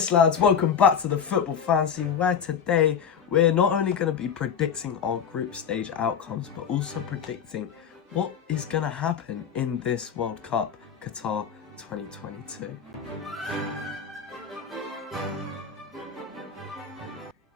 Yes lads, welcome back to the Football Fantasy, where today we're not only going to be predicting our group stage outcomes, but also predicting what is going to happen in this World Cup, Qatar 2022.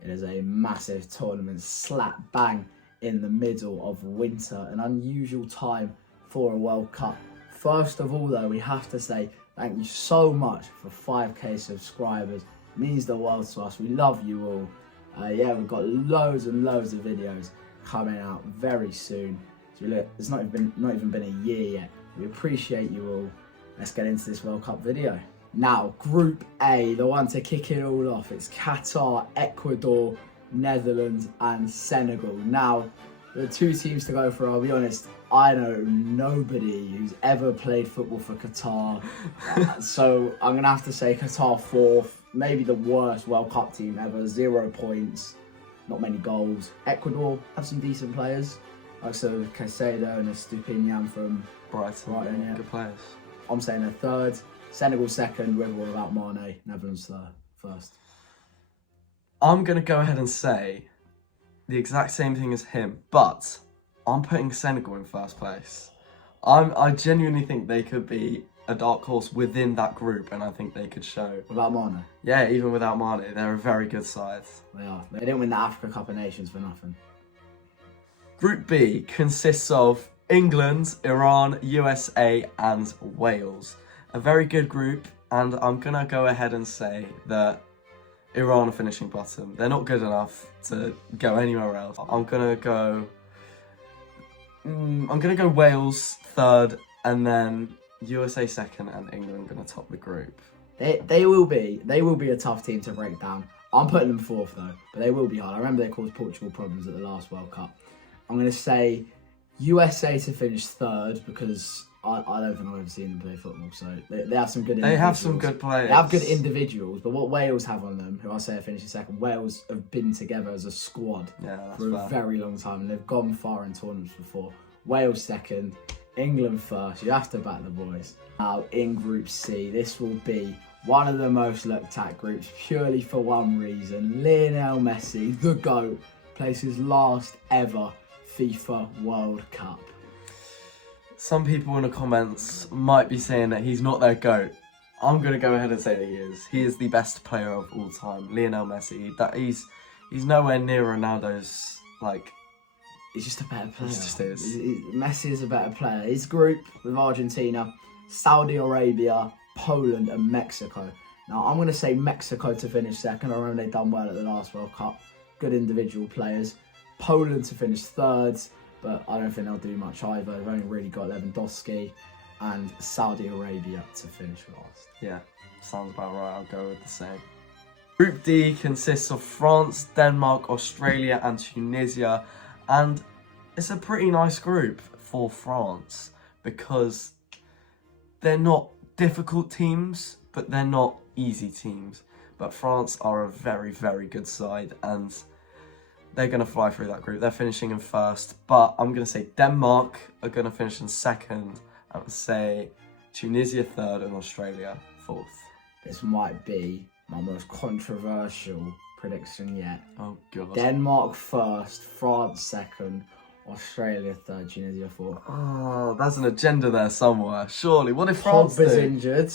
It is a massive tournament slap bang in the middle of winter, an unusual time for a World Cup. First of all though, we have to say thank you so much for 5k subscribers. It means the world to us. We love you all. We've got loads and loads of videos coming out very soon. So look, it's not even been a year yet. We appreciate you all. Let's get into this World Cup video. Now, Group A, the one to kick it all off. It's Qatar, Ecuador, Netherlands and Senegal. Now, the two teams to go for, I'll be honest, I know nobody who's ever played football for Qatar. So I'm going to have to say Qatar fourth, maybe the worst World Cup team ever, 0 points, not many goals. Ecuador have some decent players, like so Caicedo and Estupinian from Brighton, yeah. Good players. I'm saying they're third, Senegal second, with or without Mane, Netherlands first. I'm going to go ahead and say the exact same thing as him, but I'm putting Senegal in first place. I genuinely think they could be a dark horse within that group, and I think they could show. Without Mane? Yeah, even without Mane, they're a very good side. They are. They didn't win the Africa Cup of Nations for nothing. Group B consists of England, Iran, USA and Wales. A very good group, and I'm going to go ahead and say that Iran are finishing bottom. They're not good enough to go anywhere else. I'm gonna go Wales third, and then USA second, and England gonna top the group. They will be a tough team to break down. I'm putting them fourth though, but they will be hard. I remember they caused Portugal problems at the last World Cup. I'm gonna say USA to finish third because I don't think I've ever seen them play football, so they have some good individuals. They have some good players. They have good individuals, but what Wales have on them, who I say are finishing second, Wales have been together as a squad for a very long time, and they've gone far in tournaments before. Wales second, England first. You have to back the boys. Now, in Group C, this will be one of the most looked at groups, purely for one reason. Lionel Messi, the GOAT, plays his last ever FIFA World Cup. Some people in the comments might be saying that he's not their GOAT. I'm going to go ahead and say that he is. He is the best player of all time, Lionel Messi. He's nowhere near Ronaldo's, like... He's just a better player. He just is. Messi is a better player. His group with Argentina, Saudi Arabia, Poland and Mexico. Now, I'm going to say Mexico to finish second. I remember they've done well at the last World Cup. Good individual players. Poland to finish third, but I don't think they'll do much either. They've only really got Lewandowski, and Saudi Arabia to finish last. Yeah, sounds about right. I'll go with the same. Group D consists of France, Denmark, Australia and Tunisia, and it's a pretty nice group for France because they're not difficult teams, but they're not easy teams. But France are a very, very good side, and they're going to fly through that group. They're finishing in first, but I'm going to say Denmark are going to finish in second. I would say Tunisia third and Australia fourth. This might be my most controversial prediction yet. Oh, God. Denmark first, France second, Australia third, Tunisia fourth. Oh, there's an agenda there somewhere. Surely. What if France Pogba's injured,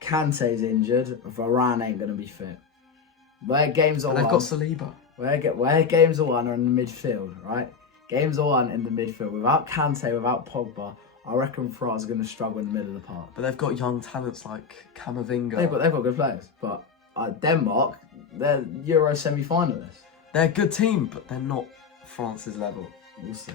Kante's injured, Varane ain't going to be fit. Where games are won... They've got Saliba. Where games are won are in the midfield, right? Games are won in the midfield. Without Kante, without Pogba, I reckon France are going to struggle in the middle of the park. But they've got young talents like Camavinga. They've got good players. But Denmark, they're Euro semi-finalists. They're a good team, but they're not France's level. We'll see.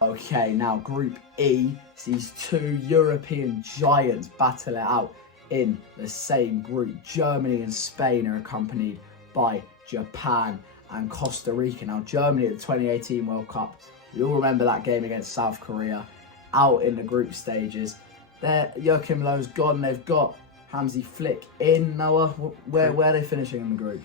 Okay, now Group E sees two European giants battle it out in the same group. Germany and Spain are accompanied by Japan and Costa Rica. Now, Germany at the 2018 World Cup, you all remember that game against South Korea, out in the group stages. Joachim Löw's gone, they've got Hansi Flick in. Noah, where are they finishing in the group?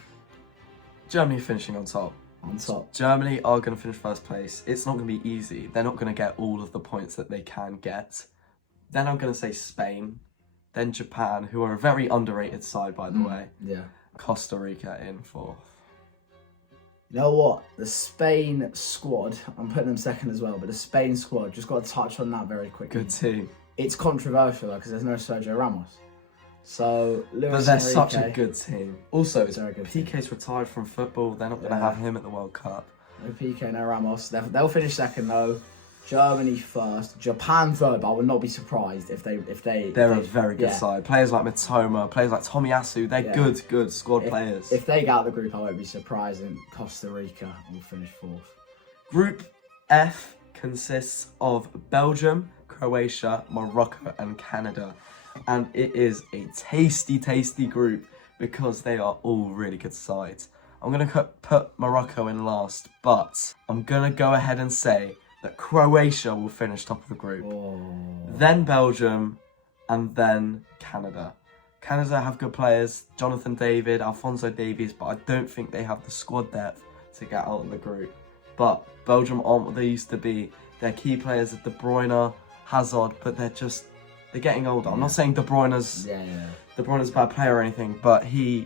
Germany finishing on top. On top. Germany are going to finish first place. It's not going to be easy. They're not going to get all of the points that they can get. Then I'm going to say Spain, then Japan, who are a very underrated side, by the way. Yeah. Costa Rica in 4th. You know what? The Spain squad, I'm putting them second as well, but the Spain squad, just got to touch on that very quickly. Good team. It's controversial because there's no Sergio Ramos. So, but they're such a good team. Also, good PK's retired from football. They're not going to have him at the World Cup. No PK, no Ramos. They'll finish second though. Germany first, Japan third. But I would not be surprised if they. They're a very good side. Players like Mitoma, players like Tomiyasu. They're good squad players. If they get out of the group, I won't be surprised. And Costa Rica will finish 4th. Group F consists of Belgium, Croatia, Morocco, and Canada, and it is a tasty group because they are all really good sides. I'm going to put Morocco in last, but I'm going to go ahead and say that Croatia will finish top of the group. Oh. Then Belgium, and then Canada. Canada have good players, Jonathan David, Alphonso Davies, but I don't think they have the squad depth to get out of the group. But Belgium aren't what they used to be. Their key players are De Bruyne, Hazard, but they're getting older. I'm not saying De Bruyne's a bad player or anything, but I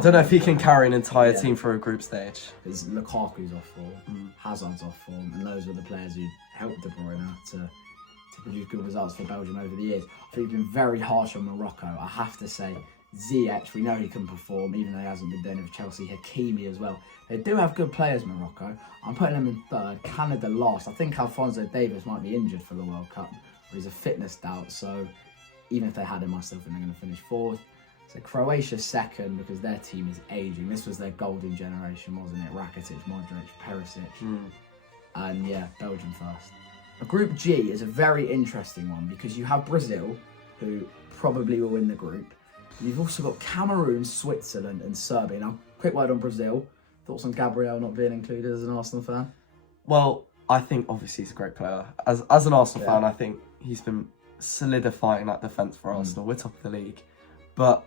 don't know if he can carry an entire team through a group stage. Because Lukaku's off form, Hazard's off form, and those were the players who helped De Bruyne to produce good results for Belgium over the years. I think we've been very harsh on Morocco. I have to say, Ziyech, we know he can perform, even though he hasn't been doing it with Chelsea. Hakimi as well. They do have good players, Morocco. I'm putting them in 3rd. Canada last. I think Alphonso Davies might be injured for the World Cup, or he's a fitness doubt. So even if they had him, I still think they're going to finish 4th. So Croatia 2nd because their team is ageing. This was their golden generation, wasn't it? Rakitic, Modric, Perisic. And Belgium 1st. Group G is a very interesting one because you have Brazil, who probably will win the group. You've also got Cameroon, Switzerland and Serbia. Now, quick word on Brazil. Thoughts on Gabriel not being included as an Arsenal fan? Well, I think obviously he's a great player. As an Arsenal fan, I think he's been solidifying that defence for Arsenal. We're top of the league. But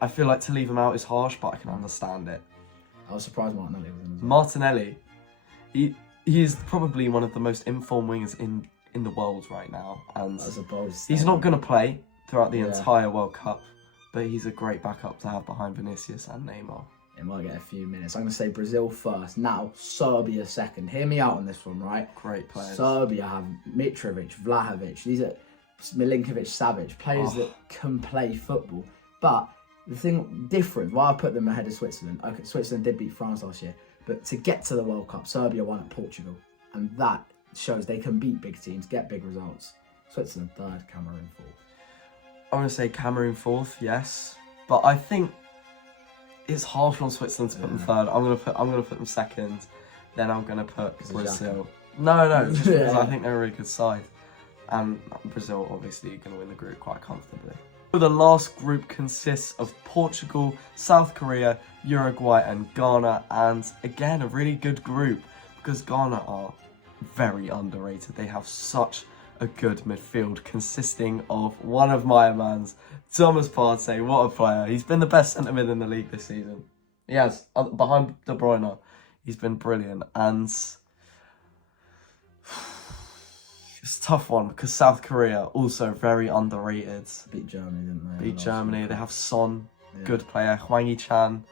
I feel like to leave him out is harsh, but I can understand it. I was surprised Martinelli was in as well. Martinelli, he is probably one of the most informed wingers in the world right now. And I suppose he's not going to play throughout the entire World Cup, but he's a great backup to have behind Vinicius and Neymar. It might get a few minutes. I'm going to say Brazil 1st. Now, Serbia 2nd. Hear me out on this one, right? Great players. Serbia have Mitrovic, Vlahovic. These are Milinkovic, Savic. Players that can play football. But the thing different, why I put them ahead of Switzerland. Okay, Switzerland did beat France last year. But to get to the World Cup, Serbia won at Portugal. And that shows they can beat big teams, get big results. Switzerland 3rd, Cameroon 4th. I'm going to say Cameroon 4th, yes. But I think it's harsh on Switzerland to put them 3rd. I'm gonna put them 2nd. Then I'm gonna put Brazil. No, just because I think they're a really good side. And Brazil obviously going to win the group quite comfortably. The last group consists of Portugal, South Korea, Uruguay and Ghana. And again, a really good group because Ghana are very underrated. They have such a good midfield consisting of one of my mans, Thomas Partey. What a player. He's been the best centre mid in the league this season. He has, behind De Bruyne. He's been brilliant. And it's a tough one because South Korea also very underrated. Beat Germany, didn't they? Beat Germany. They have Son, good player. Hwang Yi-chan.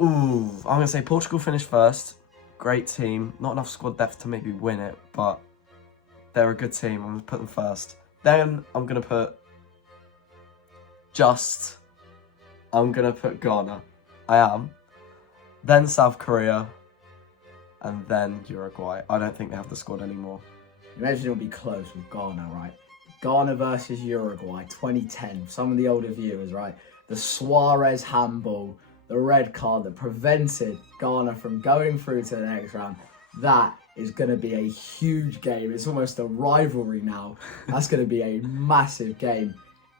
Ooh, I'm going to say Portugal finished 1st. Great team. Not enough squad depth to maybe win it, but they're a good team. I'm going to put them 1st. Then I'm going to put Ghana. I am. Then South Korea. And then Uruguay. I don't think they have the squad anymore. Imagine it'll be close with Ghana, right? Ghana versus Uruguay, 2010. Some of the older viewers, right? The Suarez handball, the red card that prevented Ghana from going through to the next round. That is going to be a huge game. It's almost a rivalry now. That's going to be a massive game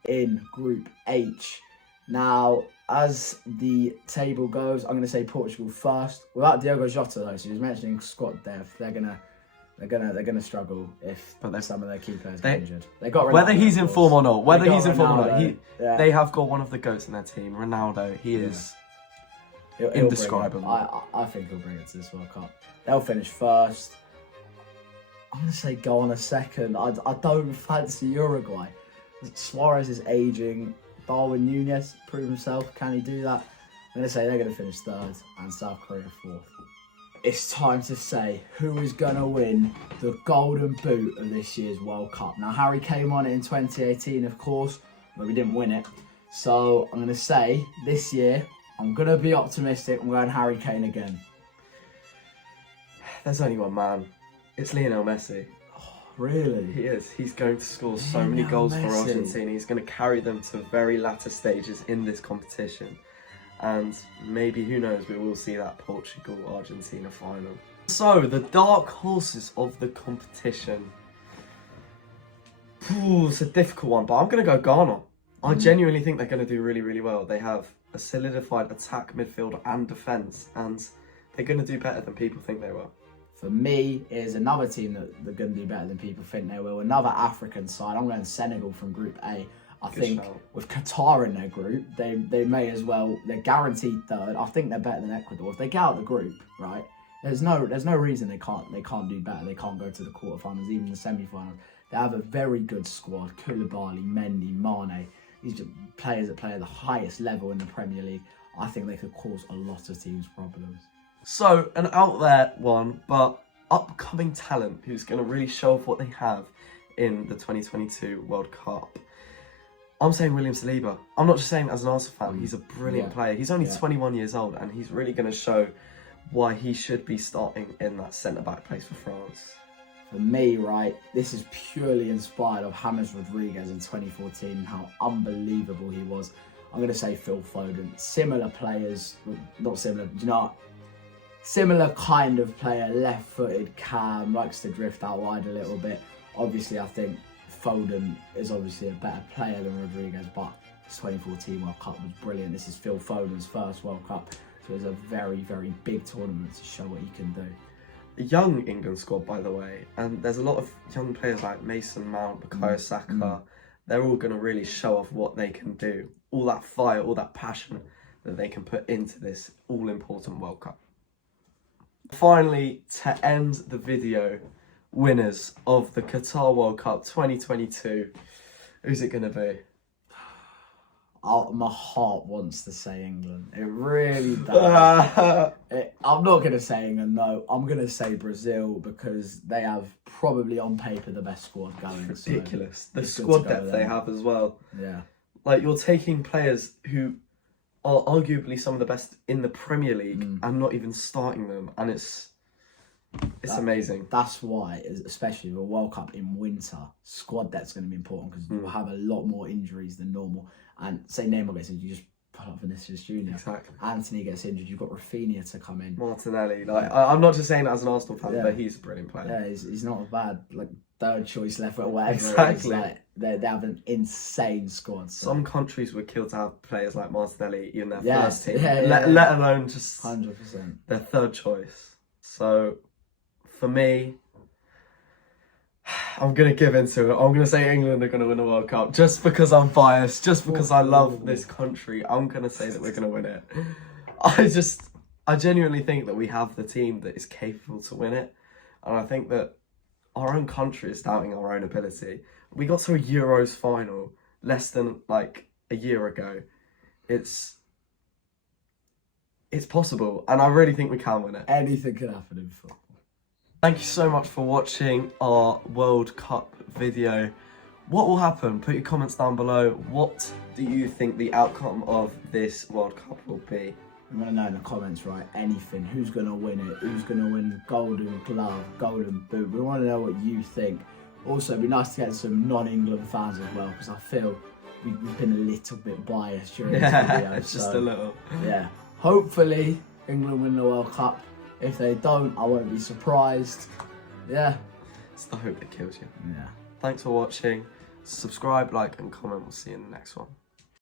in Group H. Now, as the table goes, I'm going to say Portugal 1st. Without Diogo Jota though, so he was mentioning squad depth. They're gonna struggle if some of their key players get injured. They got Ronaldo, whether he's in form or not. They have got one of the goats in their team. Ronaldo, he is indescribable. I think he'll bring it to this World Cup. They'll finish 1st. I'm gonna say Ghana 2nd. I don't fancy Uruguay. Suarez is aging. Darwin Núñez prove himself. Can he do that? I'm going to say they're going to finish third and South Korea fourth. It's time to say who is going to win the golden boot of this year's World Cup. Now, Harry came on it in 2018, of course, but we didn't win it. So I'm going to say this year, I'm going to be optimistic. I'm going Harry Kane again. There's only one man. It's Lionel Messi. Oh, really? He is. He's going to score so many goals for Argentina. He's going to carry them to very latter stages in this competition. And maybe, who knows, we will see that Portugal-Argentina final. So, the dark horses of the competition. Ooh, it's a difficult one, but I'm going to go Ghana. I genuinely think they're going to do really, really well. They have a solidified attack, midfield and defence, and they're going to do better than people think they will. For me, is another team that they're going to do better than people think they will. Another African side. I'm going Senegal from Group A. I think with Qatar in their group, they may as well. They're guaranteed third. I think they're better than Ecuador. If they get out of the group, right, there's no reason they can't do better. They can't go to the quarterfinals, even the semi-finals. They have a very good squad. Koulibaly, Mendy, Mane. These are players that play at the highest level in the Premier League. I think they could cause a lot of teams problems. So, an out there one, but upcoming talent who's going to really show off what they have in the 2022 World Cup. I'm saying William Saliba. I'm not just saying that as an Arsenal fan. He's a brilliant player. He's only 21 years old, and he's really going to show why he should be starting in that centre-back place for France. For me, right, this is purely inspired of James Rodriguez in 2014 and how unbelievable he was. I'm going to say Phil Foden. Similar players, not similar, do you know what? Similar kind of player, left-footed, calm, likes to drift out wide a little bit. Obviously, I think Foden is obviously a better player than Rodriguez, but his 2014 World Cup was brilliant. This is Phil Foden's first World Cup, so it's a very, very big tournament to show what he can do. A young England squad, by the way, and there's a lot of young players like Mason Mount, Bukayo Saka. They're all going to really show off what they can do. All that fire, all that passion that they can put into this all-important World Cup. Finally, to end the video, winners of the Qatar World Cup 2022. Who's it going to be? My heart wants to say England. It really does. I'm not going to say England, no. I'm going to say Brazil because they have probably on paper the best squad going. It's ridiculous. So the squad depth they have as well. Yeah. Like, you're taking players who are arguably some of the best in the Premier League and not even starting them. And it's amazing. That's why, especially with a World Cup in winter, squad depth's going to be important because you'll have a lot more injuries than normal. And say Neymar gets injured, you just put up Vinicius Jr. Exactly. Anthony gets injured, you've got Rafinha to come in. Martinelli. I'm not just saying that as an Arsenal fan, but he's a brilliant player. Yeah, he's not a bad third choice left foot, whatever. Exactly. They have an insane squad. So. Some countries would kill to have players like Martinelli in their first team, let alone just 100%. Their third choice. So, for me, I'm going to give into it. I'm going to say England are going to win the World Cup just because I'm biased, just because I love this country. I'm going to say that we're going to win it. I genuinely think that we have the team that is capable to win it. And I think that our own country is doubting our own ability. We got to a Euros final less than a year ago. It's possible, and I really think we can win it. Anything can happen in football. Thank you so much for watching our World Cup video. What will happen? Put your comments down below. What do you think the outcome of this World Cup will be? I want to know in the comments, right? Anything. Who's going to win it? Who's going to win Golden Glove, Golden Boot? We want to know what you think. Also, it'd be nice to get some non-England fans as well, because I feel we've been a little bit biased during this video. Just a little. Yeah. Hopefully, England win the World Cup. If they don't, I won't be surprised. Yeah. It's the hope that kills you. Yeah. Thanks for watching. Subscribe, like, and comment. We'll see you in the next one.